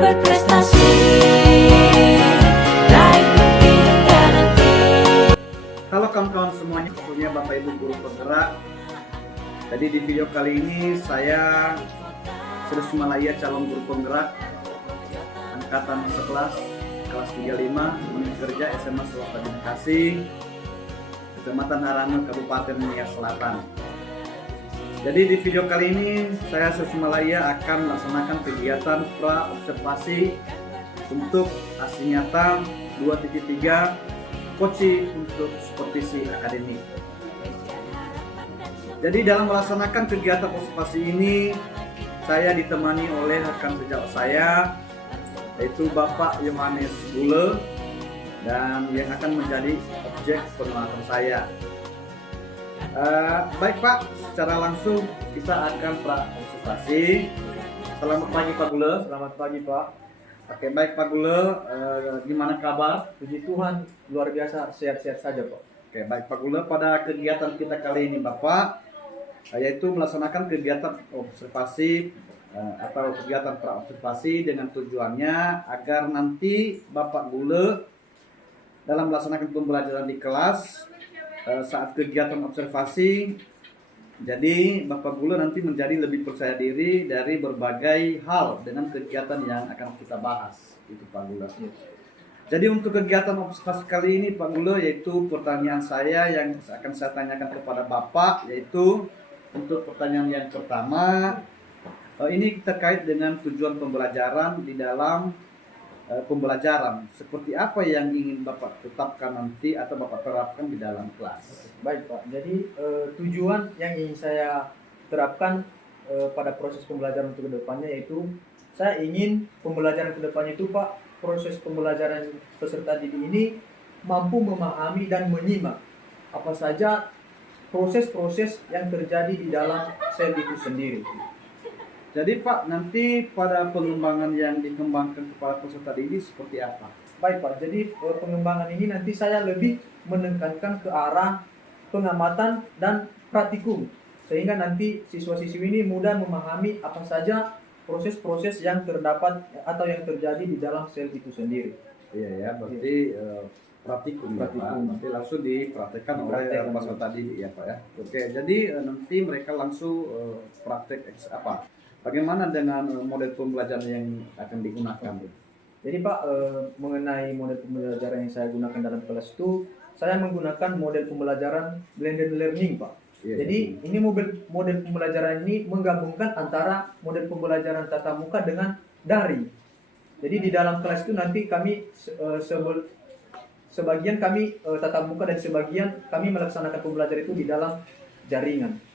berprestasi, raih mimpi hingga nanti. Halo kawan-kawan semuanya, tentunya Bapak Ibu guru penggerak. Jadi di video kali ini saya Sri Sumalaya calon guru penggerak angkatan 11 kelas 35 unit kerja SMA Swasta di Bekasi, Kecamatan Harano, Kabupaten Nia Selatan. Jadi di video kali ini saya Sri Sumalaya akan melaksanakan kegiatan pra observasi untuk hasil nyata 2.3 coaching untuk supervisi akademik. Jadi dalam melaksanakan kegiatan observasi ini saya ditemani oleh rekan sejawat saya, yaitu Bapak Yohanes Bule, dan yang akan menjadi objek pengamatan saya. Baik Pak, secara langsung kita akan pra observasi. Selamat pagi Pak Bule. Selamat pagi Pak. Oke, baik Pak Bule, gimana kabar? Puji Tuhan, luar biasa, sehat-sehat saja Pak. Oke, baik Pak Bule, pada kegiatan kita kali ini Bapak, yaitu melaksanakan kegiatan observasi atau kegiatan pra-observasi dengan tujuannya agar nanti Bapak Bule dalam melaksanakan pembelajaran di kelas saat kegiatan observasi, jadi Bapak Bule nanti menjadi lebih percaya diri dari berbagai hal dengan kegiatan yang akan kita bahas, itu Pak Bule. Jadi untuk kegiatan observasi kali ini Pak Bule, yaitu pertanyaan saya yang akan saya tanyakan kepada Bapak, yaitu untuk pertanyaan yang pertama, ini terkait dengan tujuan pembelajaran di dalam pembelajaran. Seperti apa yang ingin Bapak tetapkan nanti atau Bapak terapkan di dalam kelas? Baik Pak, jadi tujuan yang ingin saya terapkan pada proses pembelajaran untuk kedepannya, yaitu saya ingin pembelajaran kedepannya itu Pak, proses pembelajaran peserta didik ini mampu memahami dan menyimak apa saja proses-proses yang terjadi di dalam sel itu sendiri. Jadi Pak, nanti pada pengembangan yang dikembangkan kepada peserta didik seperti apa? Baik Pak, jadi pengembangan ini nanti saya lebih menekankan ke arah pengamatan dan praktikum, sehingga nanti siswa-siswi ini mudah memahami apa saja proses-proses yang terdapat atau yang terjadi di dalam sel itu sendiri. Iya ya, berarti praktikum ya Pak, nanti langsung dipraktekkan oleh peserta didik ya Pak ya. Oke, jadi nanti mereka langsung praktek apa? Bagaimana dengan model pembelajaran yang akan digunakan? Jadi Pak, mengenai model pembelajaran yang saya gunakan dalam kelas itu, saya menggunakan model pembelajaran blended learning Pak. Iya, Jadi ini model pembelajaran ini menggabungkan antara model pembelajaran tatap muka dengan daring. Jadi di dalam kelas itu nanti kami sebagian kami tatap muka dan sebagian kami melaksanakan pembelajaran itu di dalam jaringan.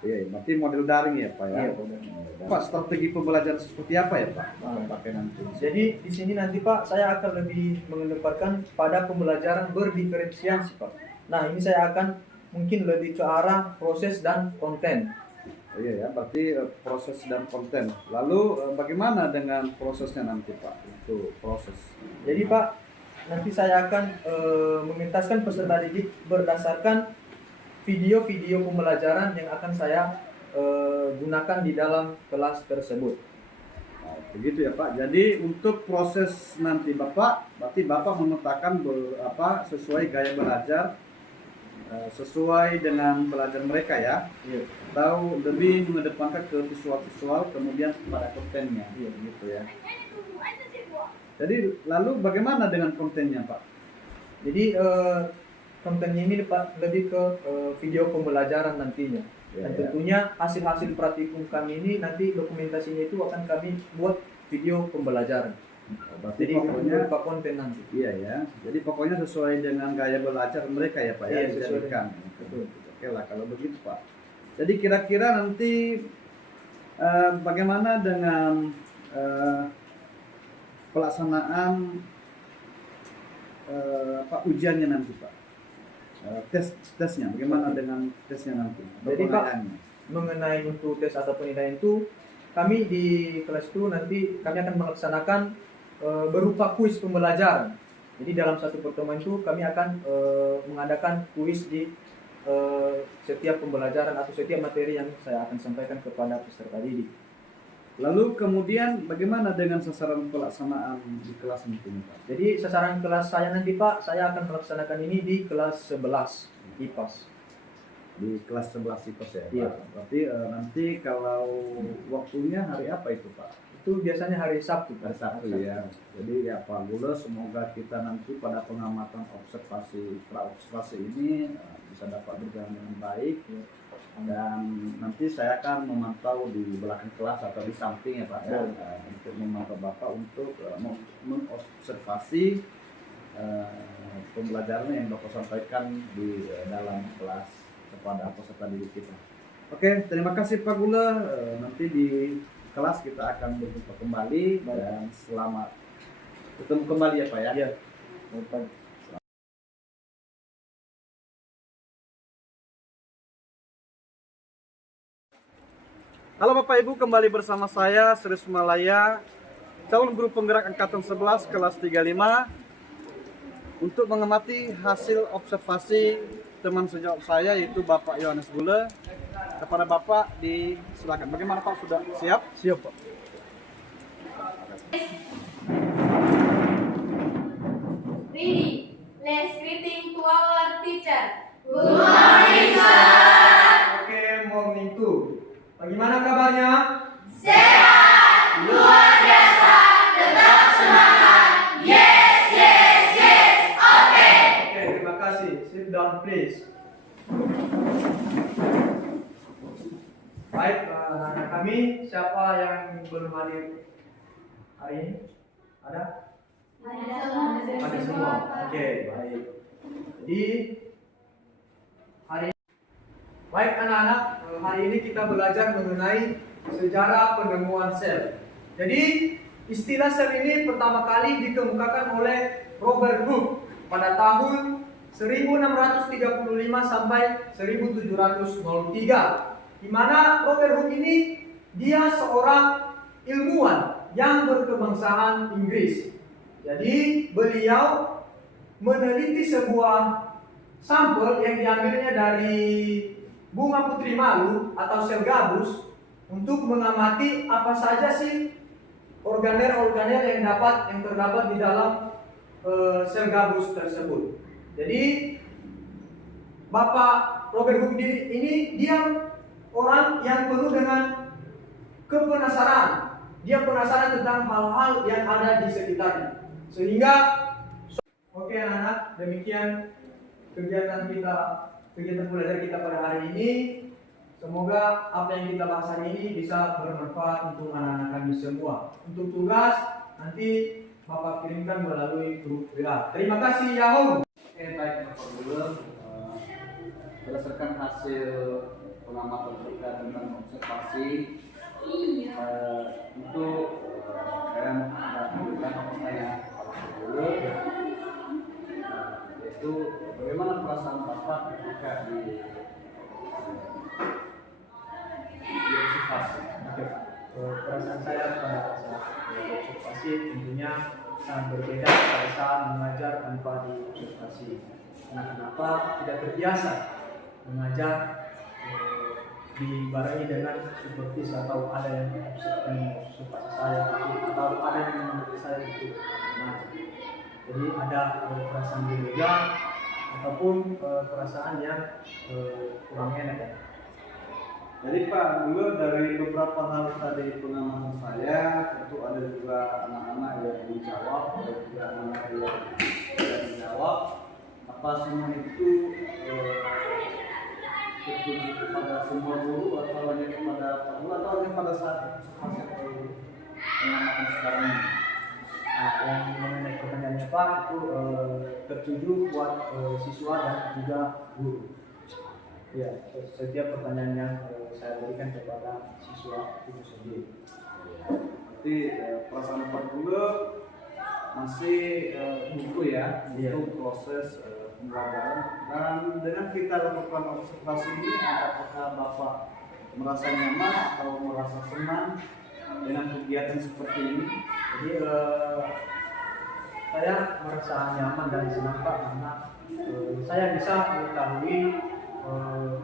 Iya, berarti model daring ya Pak ya. Iya, Pak, strategi pembelajaran seperti apa ya Pak? Pakai nanti. Jadi di sini nanti Pak, saya akan lebih mengedepankan pada pembelajaran berdiferensiasi Pak. Nah ini saya akan mungkin lebih ke arah proses dan konten. Iya ya, berarti proses dan konten. Lalu bagaimana dengan prosesnya nanti Pak? Itu proses. Jadi Pak, nanti saya akan memintaskan peserta didik berdasarkan video-video pembelajaran yang akan saya gunakan di dalam kelas tersebut. Nah, begitu ya Pak. Jadi untuk proses nanti berarti Bapak memetakan sesuai gaya belajar, sesuai dengan pelajaran mereka ya. Iya. Atau lebih mengedepankan ke visual-visual kemudian kepada kontennya. Iya, gitu ya. Jadi lalu bagaimana dengan kontennya Pak? Jadi kontennya ini Pak lebih ke video pembelajaran nantinya. Ya, Dan ya. tentunya hasil-hasil praktikum kami ini nanti dokumentasinya itu akan kami buat video pembelajaran. Berarti Jadi pokoknya berupa konten nanti. iya ya. Jadi pokoknya sesuai dengan gaya belajar mereka ya Pak ya. Iya, sesuai dijadikan. betul. Oke lah kalau begitu Pak. Jadi kira-kira nanti bagaimana dengan pelaksanaan ujiannya nanti Pak? Tesnya bagaimana dengan tesnya nanti? Jadi Pak, mengenai untuk tes atau penilaian itu, kami di kelas itu nanti kami akan melaksanakan berupa kuis pembelajaran. Jadi dalam satu pertemuan itu kami akan mengadakan kuis di setiap pembelajaran atau setiap materi yang saya akan sampaikan kepada peserta didik. Lalu kemudian bagaimana dengan sasaran pelaksanaan di kelas ini Pak? Jadi sasaran kelas saya nanti Pak, saya akan melaksanakan ini di kelas 11 IPAS. Di kelas 11 IPAS ya Pak? Iya. Berarti nanti kalau waktunya hari apa itu Pak? Itu biasanya hari Sabtu. Hari Sabtu ya. Jadi ya Pak Gula, semoga kita nanti pada pengamatan observasi pra-observasi ini bisa dapat berjalan dengan baik. Dan nanti saya akan memantau di belakang kelas atau di samping ya Pak ya, untuk memantau Bapak untuk mengobservasi pembelajaran yang Bapak sampaikan di dalam kelas kepada peserta didik kita. Oke, terima kasih Pak Gula. Nanti di kelas kita akan berjumpa kembali dan selamat ketemu kembali ya Pak ya. Iya. Halo Bapak Ibu, kembali bersama saya Sri Sumalaya, calon guru penggerak angkatan 11 kelas 35 untuk mengamati hasil observasi teman sejawat saya yaitu Bapak Yohanes Gula. Kepada Bapak disilakan. Bagaimana Pak, sudah siap? Siap Pak. Ready. Let's greeting to our teacher. Oke, morning tuh. Bagaimana kabarnya? Oke, terima kasih. Sit down please. Baik, anak kami, siapa yang belum hadir hari ini? Ada? Ada semua. Oke, baik. Jadi baik anak-anak, hari ini kita belajar mengenai sejarah penemuan sel. Jadi istilah sel ini pertama kali dikemukakan oleh Robert Hooke pada tahun 1635 sampai 1703. Di mana Robert Hooke ini dia seorang ilmuwan yang berkebangsaan Inggris. Jadi beliau meneliti sebuah sampel yang diambilnya dari bunga putri malu atau sel gabus untuk mengamati apa saja sih organel-organel yang terdapat di dalam sel gabus tersebut. Jadi Bapak Robert Hooke ini dia orang yang penuh dengan kepenasaran. Dia penasaran tentang hal-hal yang ada di sekitarnya. Sehingga oke anak-anak, demikian kegiatan belajar kita pada hari ini. Semoga apa yang kita bahas hari ini bisa bermanfaat untuk anak-anak kami semua. Untuk tugas nanti Bapak kirimkan melalui grup WA. Terima kasih Yahoo. Oke, baik Bapak Gula. Berdasarkan hasil pengamatan kita tentang observasi, untuk saya mengajukan pertanyaan Bapak Gula, yaitu bagaimana perasaan Bapak ketika di observasi? Perasaan saya pada saat observasi tentunya sangat berbeda pada saat mengajar tanpa diobservasi. Karena kenapa? Tidak terbiasa mengajar dibarengi dengan supervisi atau ada yang observasi saya atau ada yang mengambil saya untuk mengajar. Jadi ada perasaan berbeda ataupun perasaan yang kurang enak ya. Jadi Pak Gula, dari beberapa hal tadi pengamatan saya, tentu ada juga anak-anak yang menjawab, ada juga anak-anak yang tidak menjawab. Apa semua itu tertuju kepada semua guru atau hanya kepada Pak Gula atau hanya pada saat observasi pengamatan sekarang ini? Nah, yang mengenai pertanyaannya Pak itu tertuju buat siswa dan juga guru. Ya, setiap pertanyaan yang saya berikan kepada siswa itu sendiri. Berarti perasaan Pak Gula masih buku ya, Iya. untuk proses pembelajaran. Dan dengan kita lakukan observasi ini, apakah Bapak merasa nyaman atau merasa senang dengan kegiatan seperti ini? Jadi saya merasa nyaman dan senang Pak karena saya bisa mengetahui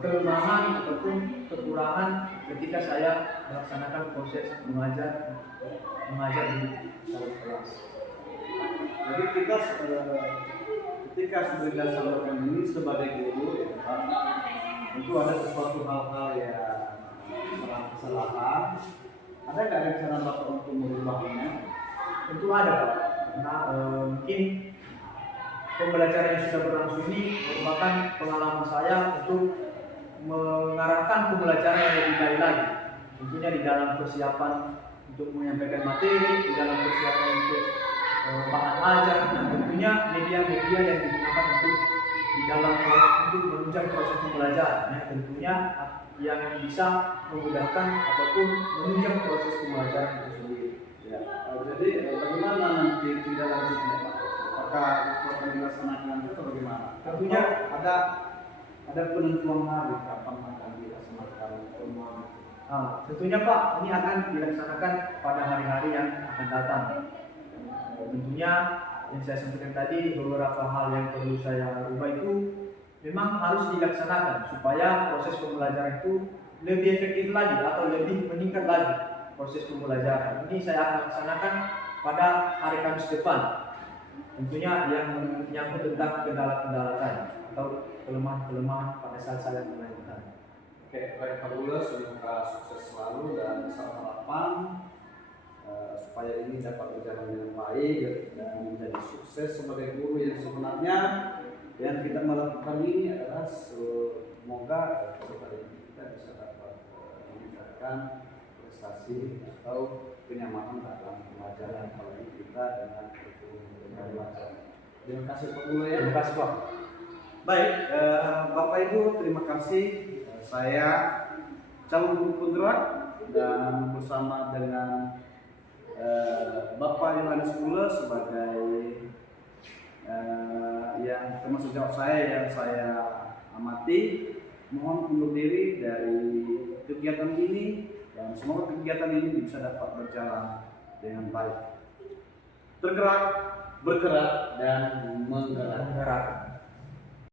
kelemahan ataupun kekurangan ketika saya melaksanakan proses mengajar di dalam kelas. Jadi kita ketika sudah dilaksanakan ini sebagai guru, ya, Pak, tentu ada sesuatu hal-hal yang kesalahan. Ada nggak rencana Bapak untuk merubahnya? Tentu ada Pak, karena mungkin pembelajaran yang sudah berlangsung ini merupakan pengalaman saya untuk mengarahkan pembelajaran yang lebih baik lagi. Tentunya di dalam persiapan untuk menyampaikan materi, di dalam persiapan untuk bahan ajar, dan tentunya media-media yang digunakan untuk di dalam untuk menunjang proses pembelajaran. Ya, tentunya yang bisa memudahkan ataupun menunjang proses pembelajaran itu sendiri. Ya, jadi bagaimana nanti tindak lanjutnya Pak? Apakah itu akan dilaksanakan atau bagaimana? Tentunya ada penentuan hari kapan akan dilaksanakan pertemuan. Tentunya Pak, ini akan dilaksanakan pada hari-hari yang akan datang. Tentunya yang saya sampaikan tadi, beberapa hal yang perlu saya ubah itu memang harus dilaksanakan supaya proses pembelajaran itu lebih efektif lagi atau lebih meningkat lagi proses pembelajaran. Ini saya akan laksanakan pada hari Kamis depan. Tentunya yang menyangkut tentang kendala-kendala tadi atau kelemahan-kelemahan pada saat saya mengajarkan. Oke, baik Pak Bula, semoga sukses selalu dan selamat harapan supaya ini dapat berjalan dengan baik dan menjadi sukses sebagai guru yang sebenarnya. Yang kita melakukan ini adalah semoga kita bisa dapat meningkatkan prestasi atau kenyamanan dalam pelajaran apalagi kita dengan belajar. Terima kasih Pak Bula ya. Terima kasih Pak. Baik, Bapak Ibu terima kasih. Saya calon guru penggerak dan bersama dengan Bapak Yohanes Bula sebagai yang termasuk jawab saya yang saya amati, mohon undur diri dari kegiatan ini dan semoga kegiatan ini bisa dapat berjalan dengan baik. Tergerak, bergerak dan menggerak.